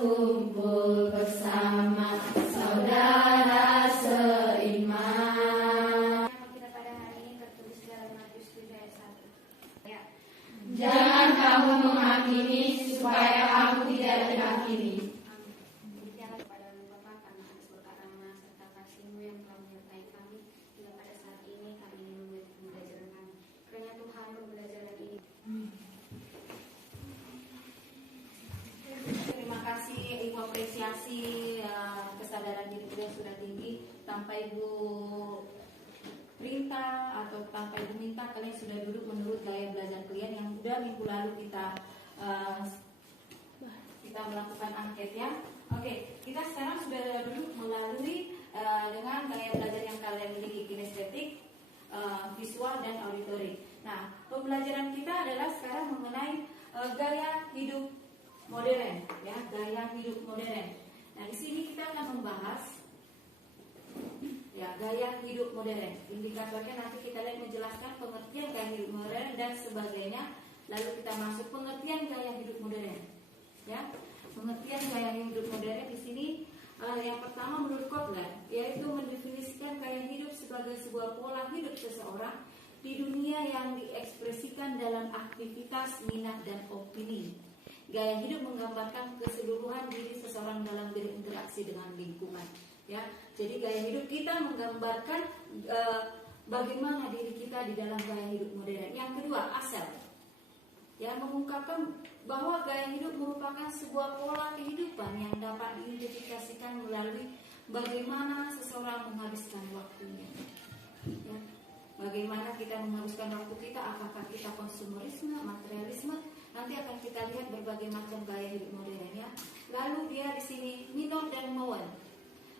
berkumpul bersama saudara seiman. Kita pada hari ini tertulis dalam Matius 7 ayat 1. Ya. Jangan kamu menghakimi supaya kamu tidak dihakimi. Demikianlah kepada Bapa kami atas berkat rahmat serta kasih-Mu yang telah menyertai kami hingga pada saat ini kami ingin mengikuti pembelajaran kami. Kiranya Tuhan pembelajaran ini. Terima kasih Ibu, apresiasi kesadaran diri beliau sudah tinggi. Tanpa Ibu perintah atau tanpa Ibu minta, kalian sudah duduk menurut gaya belajar kalian yang sudah minggu lalu kita melakukan angket ya. Oke, kita sekarang sudah duduk melalui dengan gaya belajar yang kalian miliki, kinestetik, visual dan auditorik. Nah, pembelajaran kita adalah sekarang mengenai gaya hidup modern, ya, gaya hidup modern. Nah, di sini kita akan membahas ya gaya hidup modern. Indikatornya nanti kita lihat menjelaskan pengertian gaya hidup modern dan sebagainya. Lalu kita masuk pengertian gaya hidup modern. Ya, pengertian gaya hidup modern di sini yang pertama menurut Kotler, yaitu mendefinisikan gaya hidup sebagai sebuah pola hidup seseorang di dunia yang diekspresikan dalam aktivitas, minat dan opini. Gaya hidup menggambarkan keseluruhan diri seseorang dalam berinteraksi dengan lingkungan. Ya, jadi gaya hidup kita menggambarkan bagaimana diri kita di dalam gaya hidup modern. Yang kedua, asal, ya, mengungkapkan bahwa gaya hidup merupakan sebuah pola kehidupan yang dapat diidentifikasikan melalui bagaimana seseorang menghabiskan waktunya. Ya, bagaimana kita menghabiskan waktu kita, apakah kita konsumerisme, materialisme, nanti akan kita lihat berbagai macam gaya hidup modern ya. Lalu dia di sini Minor dan Moen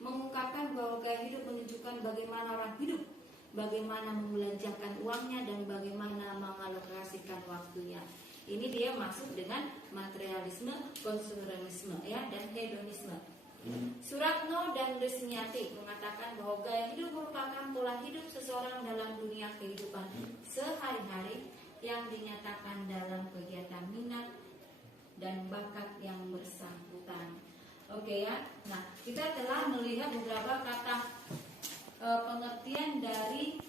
mengungkapkan bahwa gaya hidup menunjukkan bagaimana orang hidup, bagaimana membelanjakan uangnya dan bagaimana mengalokasikan waktunya. Ini dia masuk dengan materialisme, konsumerisme ya, dan hedonisme. Suratno dan Desmiati mengatakan bahwa gaya hidup merupakan pola hidup seseorang dalam dunia kehidupan sehari-hari yang dinyatakan dalam kegiatan minat dan bakat yang bersangkutan. Oke ya. Nah, kita telah melihat beberapa kata pengertian dari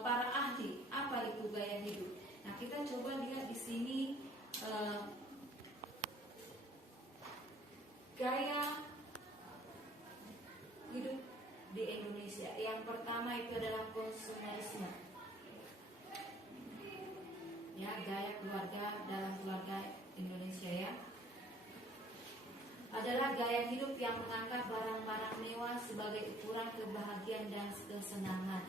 para ahli apa itu gaya hidup. Nah, kita coba lihat di sini gaya hidup di Indonesia. Yang pertama itu adalah konsumerisme. Ya, gaya keluarga dalam keluarga Indonesia ya. Adalah gaya hidup yang menganggap barang-barang mewah sebagai ukuran kebahagiaan dan kesenangan.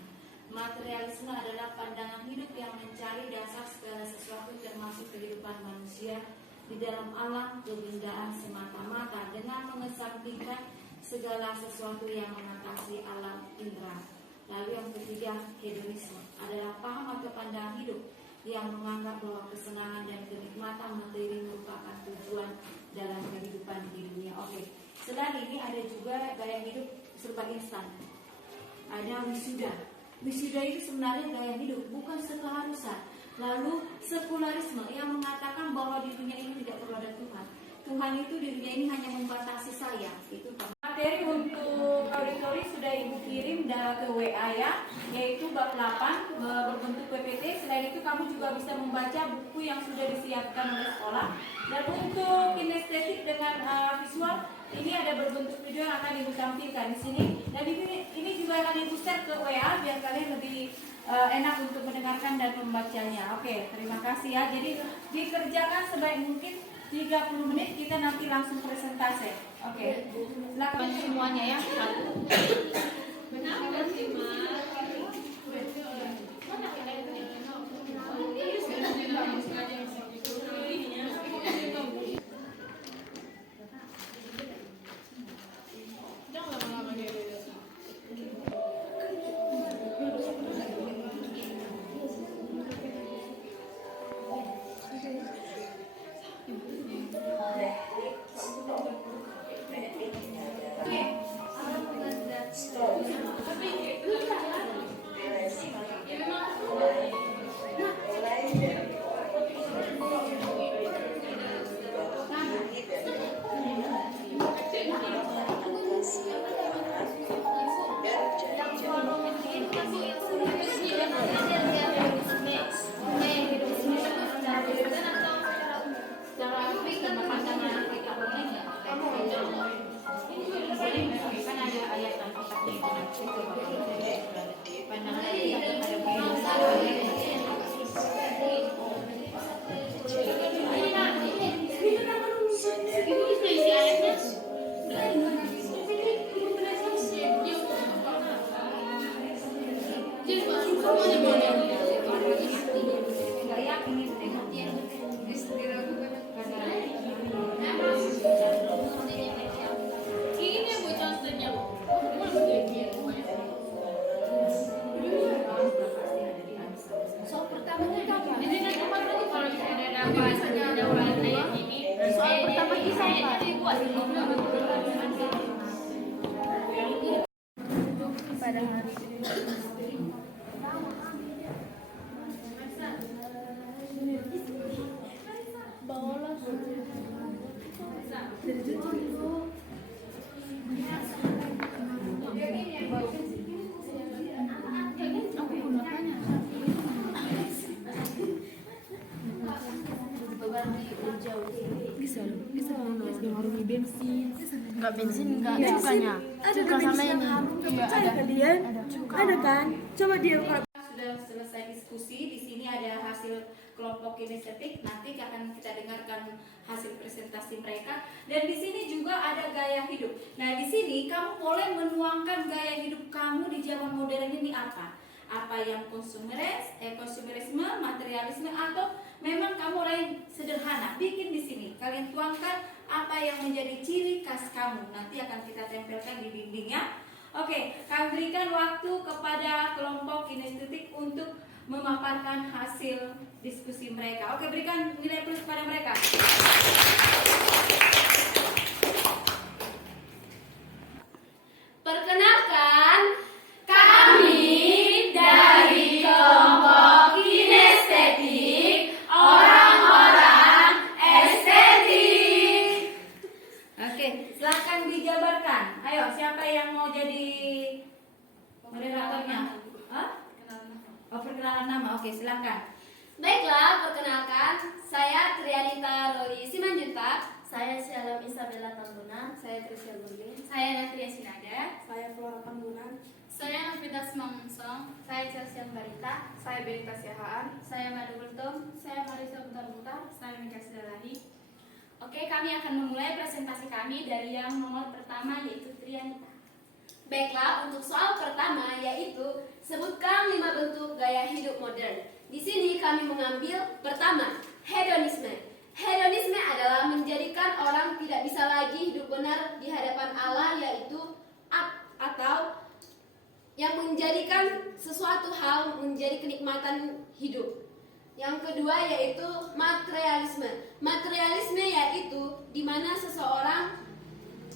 Materialisme adalah pandangan hidup yang mencari dasar segala sesuatu termasuk kehidupan manusia di dalam alam kebendaan semata-mata dengan mengesampingkan segala sesuatu yang mengatasi alam indera. Lalu yang ketiga, hedonisme adalah paham atau pandangan hidup yang menganggap bahwa kesenangan dan kenikmatan materi merupakan tujuan dalam kehidupan di dunia. Oke. Selain ini ada juga gaya hidup serba instan. Ada wisuda. Wisuda itu sebenarnya gaya hidup, bukan keharusan. Lalu sekularisme yang mengatakan bahwa di dunia ini tidak perlu ada Tuhan. Tuhan itu di dunia ini hanya membatasi saya. Itu materi untuk auditori sudah Ibu kirim ke WA ya, yaitu bab 8 berbentuk PPT. Selain itu kamu juga bisa membaca buku yang sudah disiapkan oleh sekolah. Dan untuk kinestetik dengan visual ini ada berbentuk video yang akan Ibu tampilkan di sini. Dan ini juga akan Ibu share ke WA biar kalian lebih enak untuk mendengarkan dan membacanya. Oke, terima kasih ya. Jadi dikerjakan sebaik mungkin 30 menit, kita nanti langsung presentasi. Oke. Silakan semuanya ya. Terima kasih, Mas. Enggak bensin, enggak cukanya. Cuka sama ini. Iya, ada. Kalian ada kan? Coba dia Sudah selesai diskusi, di sini ada hasil kelompok kinestetik. Nanti akan kita dengarkan hasil presentasi mereka. Dan di sini juga ada gaya hidup. Nah, di sini kamu boleh menuangkan gaya hidup kamu di zaman modern ini apa? Apa yang konsumerisme, materialisme, atau memang kamu lain sederhana? Bikin di sini. Kalian tuangkan apa yang menjadi ciri khas kamu. Nanti akan kita tempelkan di dindingnya. Oke, kami berikan waktu kepada kelompok kinestetik untuk memaparkan hasil diskusi mereka. Oke, berikan nilai plus kepada mereka. Perkenalkan, kami dari kelompok kinestetik orang-orang estetik. Oke, silakan dijabarkan. Ayo, siapa yang mau jadi moderatornya? Hah? Oh, perkenalan nama. Oke, silakan. Baiklah, perkenalkan, saya Trianita Roli Simanjuntak. Saya Syalam Isabella Tambunan. Saya Trisha Burlin. Saya Natria Sinada. Saya Flora Tambunan. Saya Novitas Mangsong. Saya Chelsea Barita. Saya Berita Siahaan. Saya Madu Gultom. Saya Marisa Butar-Butar. Saya Mika Sidalahi. Oke, kami akan memulai presentasi kami dari yang nomor pertama, yaitu Trianita. Baiklah, untuk soal pertama yaitu sebutkan 5 bentuk gaya hidup modern. Di sini kami mengambil pertama, hedonisme. Hedonisme adalah menjadikan orang tidak bisa lagi hidup benar di hadapan Allah, yaitu atau yang menjadikan sesuatu hal menjadi kenikmatan hidup. Yang kedua yaitu materialisme. Materialisme yaitu di mana seseorang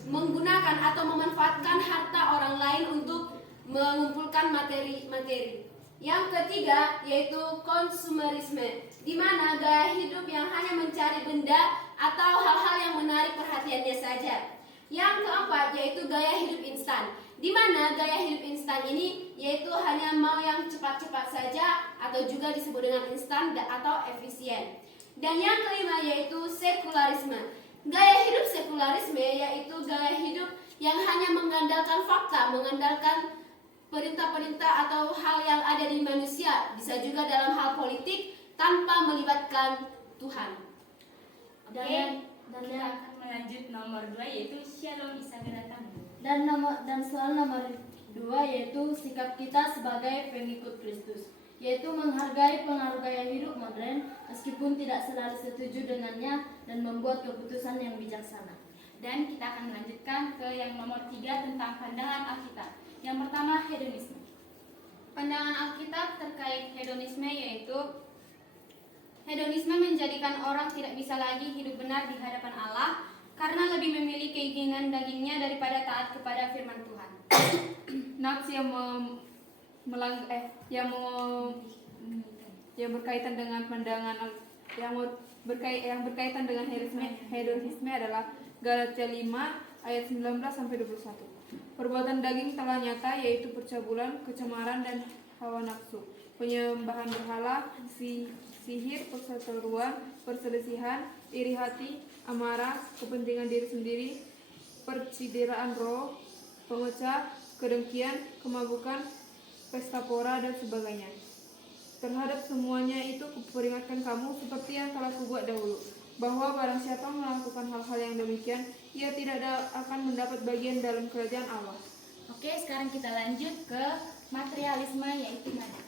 menggunakan atau memanfaatkan harta orang lain untuk mengumpulkan materi-materi. Yang ketiga yaitu konsumerisme, di mana gaya hidup yang hanya mencari benda atau hal-hal yang menarik perhatiannya saja. Yang keempat yaitu gaya hidup instan, di mana gaya hidup instan ini yaitu hanya mau yang cepat-cepat saja atau juga disebut dengan instan atau efisien. Dan yang kelima yaitu sekularisme. Gaya hidup sekularisme yaitu gaya hidup yang hanya mengandalkan fakta, mengandalkan perintah-perintah atau hal yang ada di manusia, bisa juga dalam hal politik tanpa melibatkan Tuhan. Dan Kita akan melanjut nomor 2 yaitu Shalom Isabella Tambu. dan soal nomor 2 yaitu sikap kita sebagai pengikut Kristus, yaitu menghargai pengaruh gaya hidup modern meskipun tidak selalu setuju dengannya dan membuat keputusan yang bijaksana. Dan kita akan melanjutkan ke yang nomor 3 tentang pandangan Alkitab. Yang pertama, hedonisme. Pandangan Alkitab terkait hedonisme yaitu hedonisme menjadikan orang tidak bisa lagi hidup benar di hadapan Allah karena lebih memilih keinginan dagingnya daripada taat kepada firman Tuhan. Nafsu yang berkaitan dengan pandangan yang berkaitan dengan hedonisme adalah Galatia 5 ayat 19 sampai 21. Perbuatan daging telah nyata, yaitu percabulan, kecemaran, dan hawa nafsu, penyembahan berhala, sihir, perseteruan, perselisihan, iri hati, amarah, kepentingan diri sendiri, percideraan roh, pemecah, kedengkian, kemabukan, pesta pora, dan sebagainya. Terhadap semuanya itu kuperingatkan kamu seperti yang telah kubuat dahulu, bahwa barang siapa melakukan hal-hal yang demikian, ia tidak akan mendapat bagian dalam kerajaan Allah. Oke, sekarang kita lanjut ke materialisme yaitu mana?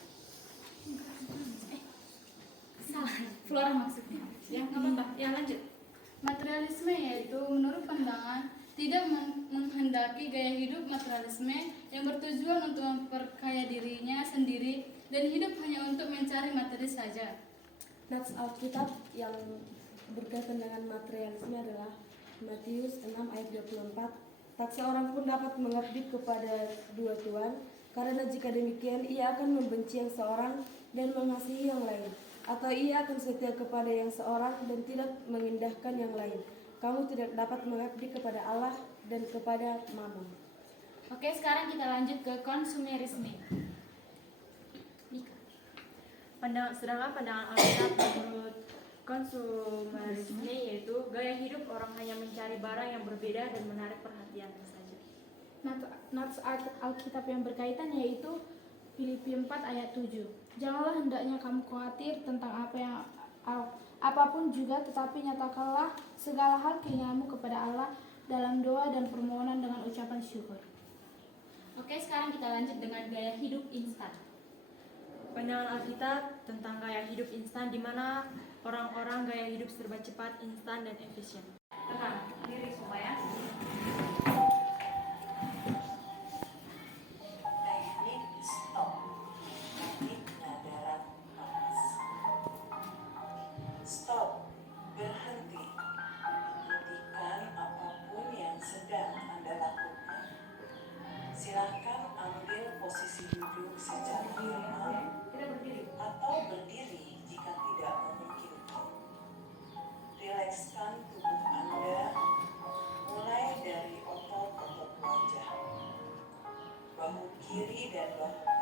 Salah, Flora maksudnya. Ya, nggak apa-apa. Ya, lanjut. Materialisme yaitu menurut pandangan tidak menghendaki gaya hidup materialisme yang bertujuan untuk memperkaya dirinya sendiri dan hidup hanya untuk mencari materi saja. Nats Alkitab yang berkaitan dengan materialisme adalah Matius 6 ayat 24. Tak seorang pun dapat mengabdi kepada dua tuan, karena jika demikian ia akan membenci yang seorang dan mengasihi yang lain, atau ia akan setia kepada yang seorang dan tidak mengindahkan yang lain. kamu tidak dapat mengabdi kepada Allah dan kepada Mammon. Oke, sekarang kita lanjut ke konsumerisme. Mika. Sedangkan pandangan Alkitab menurut konsumerisme yaitu gaya hidup orang hanya mencari barang yang berbeda dan menarik perhatian saja. Nats Alkitab yang berkaitan yaitu Filipi 4 ayat 7. Janganlah hendaknya kamu khawatir tentang apapun juga, tetapi nyatakanlah segala hal keinginanmu kepada Allah dalam doa dan permohonan dengan ucapan syukur. Oke, sekarang kita lanjut dengan gaya hidup instan. Pandangan Alkitab tentang gaya hidup instan di mana orang-orang gaya hidup serba cepat, instan, dan efisien. Tenang diri semua ya. Teknik stop. Teknik darat panas. Stop. Berhenti. Hentikan apapun yang sedang Anda lakukan. Silakan ambil posisi duduk secara normal atau berdiri jika tidak memungkinkan. Rilekskan tubuh Anda mulai dari otot-otot wajah, bahu kiri dan bahu